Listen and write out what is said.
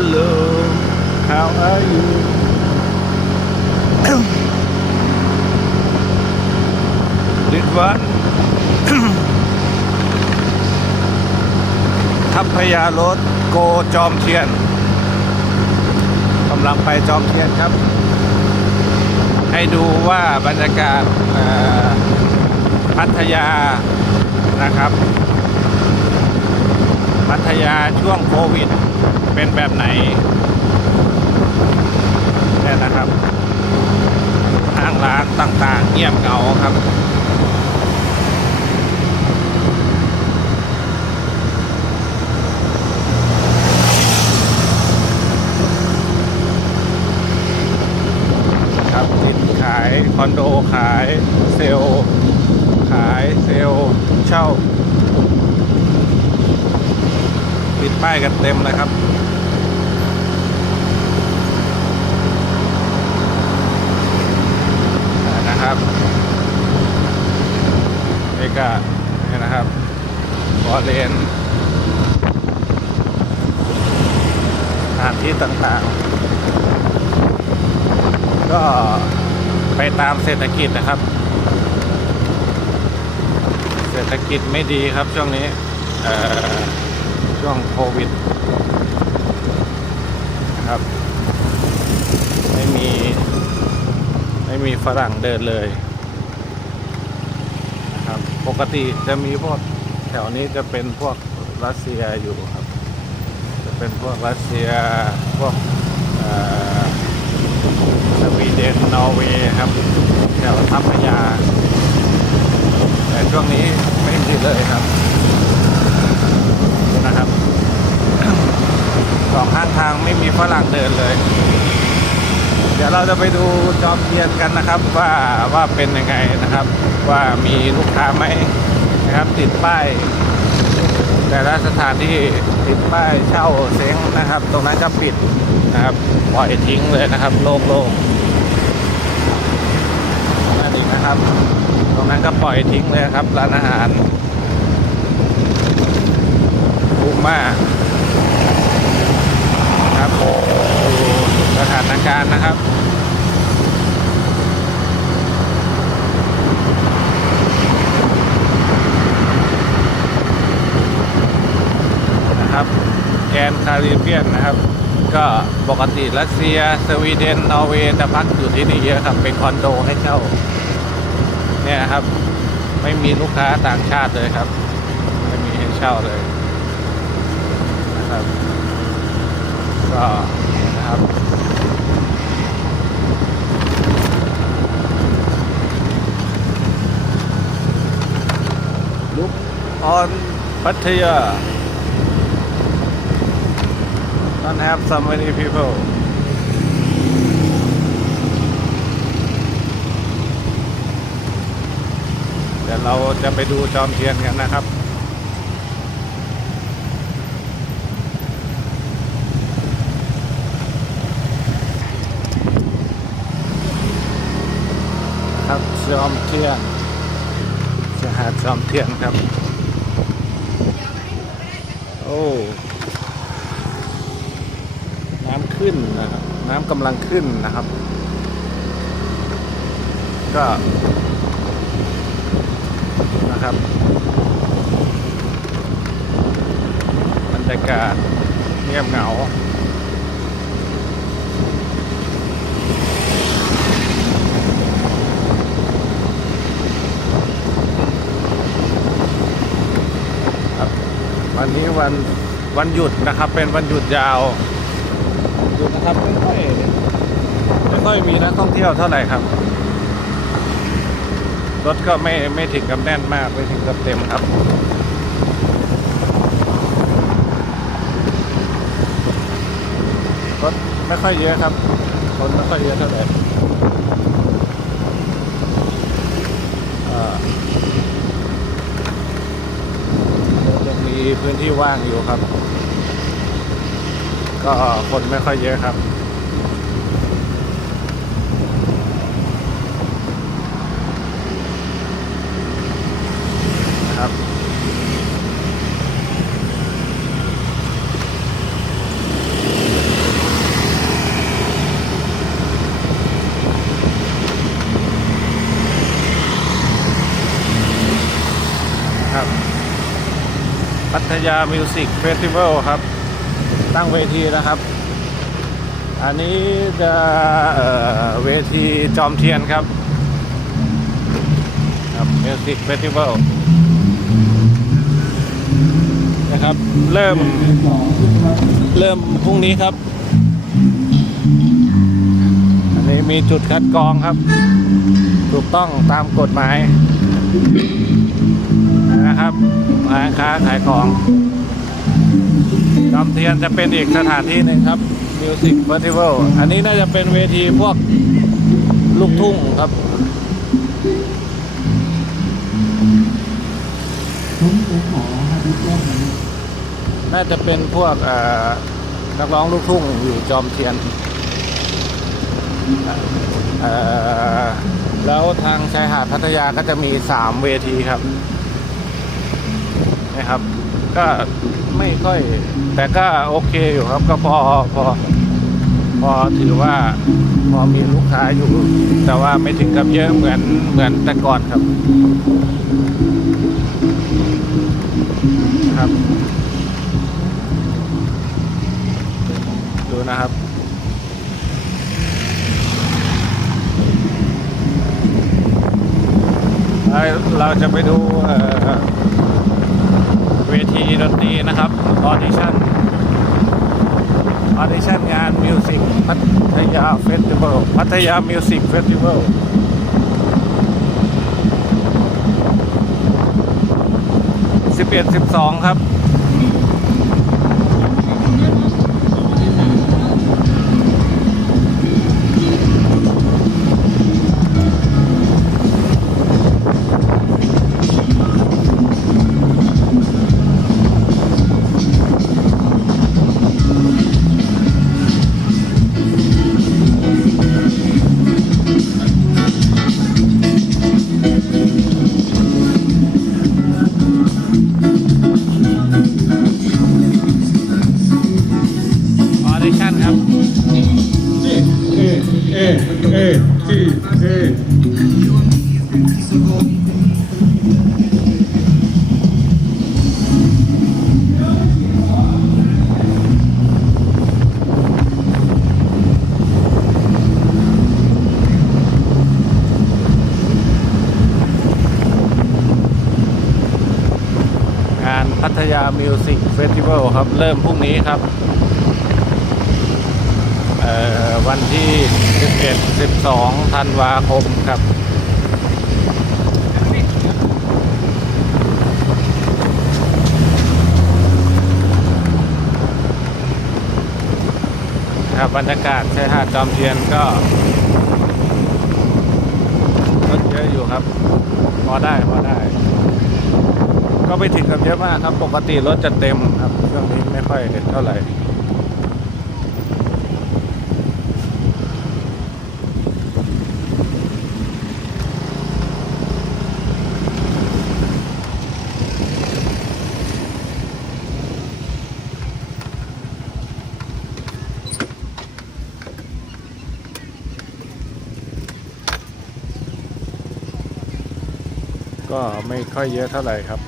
Hello how are you ดิดวันทัพพยารถโกจอมเทียนกำลังไปจอมเทียนครับ ให้ดูว่าบรรยากาศพัทยานะครับ พัทยาช่วงโควิด เป็นแบบไหนนี่นะครับห้างร้านต่างๆเงียบเหงาครับครับสินขายคอนโดขายเซลขายเซลเช่าติดป้ายกันเต็มเลยครับ นี่ก็นี่นะครับบอเลนสถานที่ต่างๆ ก็ไปตามเศรษฐกิจนะครับ เศรษฐกิจไม่ดีครับช่วงนี้ช่วงโควิดนะครับ ไม่มี ไม่มีฝรั่งเดินเลย ปกติจะมีพวกแถวนี้จะเป็นพวกรัสเซียอยู่ครับ จะเป็นพวกรัสเซียพวกสวีเดนนอร์เวย์ครับ แถวทัพพยา แต่ช่วงนี้ไม่มีเลยครับ นะครับ สองข้างทางไม่มีฝรั่งเดินเลย เดี๋ ยวเราจะไปดูจอมเทียนกันนะครับ ว่าว่าเป็นยังไงนะครับ ว่ามีลูกค้าไหมนะครับ ติดป้ายแต่ละสถานที่ติดป้ายเช่าเซ้งนะครับ ตรงนั้นก็ปิดนะครับปล่อยทิ้งเลยนะครับ โล่งๆนั่นเองนะครับ ตรงนั้นก็ปล่อยทิ้งเลยครับร้านอาหารคุ้มมากนะครับดูสถานการณ์นะครับ นะครับ แกน คาริเบียนนะครับ ก็ปกติรัสเซีย สวีเดนนอร์เวย์จะพักอยู่ที่นี่เยอะครับ เป็นคอนโดให้เช่า เนี่ยครับ ไม่มีลูกค้าต่างชาติเลยครับ ไม่มีให้เช่าเลยนะครับ ก็นะครับลุกออนพัทยา don't have so many people เดี๋ยวเราจะไปดูจอมเทียนกันนะครับครับจอมเทียนจะหาจอมเทียนครับ โอ้น้ำขึ้นนะครับน้ำกำลังขึ้นนะครับ ก็นะครับบรรยากาศเงียบเหงาครับวันนี้วันวันหยุดนะครับ เป็นวันหยุดยาว ดูนะครับไม่ค่อยไม่ค่อยมีนักท่องเที่ยวเท่าไหร่ครับ รถก็ไม่ไม่ถึงกับแน่นมากไม่ถึงกับเต็มครับรถไม่ค่อยเยอะครับคนไม่ค่อยเยอะเท่าไหร่ยังมีพื้นที่ว่างอยู่ครับ ก็คนไม่ค่อยเยอะครับ ครับพัทยามิวสิกเฟสติวัลครับ ตั้งเวทีนะครับ อันนี้จะเเวทีจอมเทียนครับครับมิวสิกเฟสติวัลนะครับ เริ่ม เริ่มพรุ่งนี้ครับ อันนี้มีจุดคัดกรองครับ ถูกต้องตามกฎหมายนะครับร้านค้าขายของ จอมเทียนจะเป็นอีกสถานที่หนึ่งครับ Music Festival อันนี้น่าจะเป็นเวทีพวกลูกทุ่งครับน่าจะเป็นพวกนักร้องลูกทุ่งอยู่จอมเทียน แล้วทางชายหาดพัทยาก็จะมีสามเวทีครับนะครับ ก็ไม่ค่อย แต่ก็โอเคอยู่ครับ ก็พอพอพอถือว่าพอมีลูกค้าอยู่ แต่ว่าไม่ถึงกับเยอะเหมือนเหมือนแต่ก่อนครับ ครับ ดูนะครับเราจะไปดูเอ่อ ทีดนตรีนะครับออดิชั่นออดิชั่นงานมิวสิกพัทยาเฟสติวัลพัทยามิวสิกเฟสติวัลสิบเอ็ดสิบสองครับ เอเอที่เองานพัทยามิวสิกเฟสติวัลครับ เริ่มพรุ่งนี้ครับ วันที่ 11 12 ธันวาคมครับครับบรรยากาศชายหาดจอมเทียนก็รถเยอะอยู่ครับ พอได้พอได้ ก็ไปถึงกับเยอะมากครับ ปกติรถจะเต็มครับช่วงนี้ไม่ค่อยเท่าไหร่ ก็ไม่ค่อยเยอะเท่าไหร่ครับ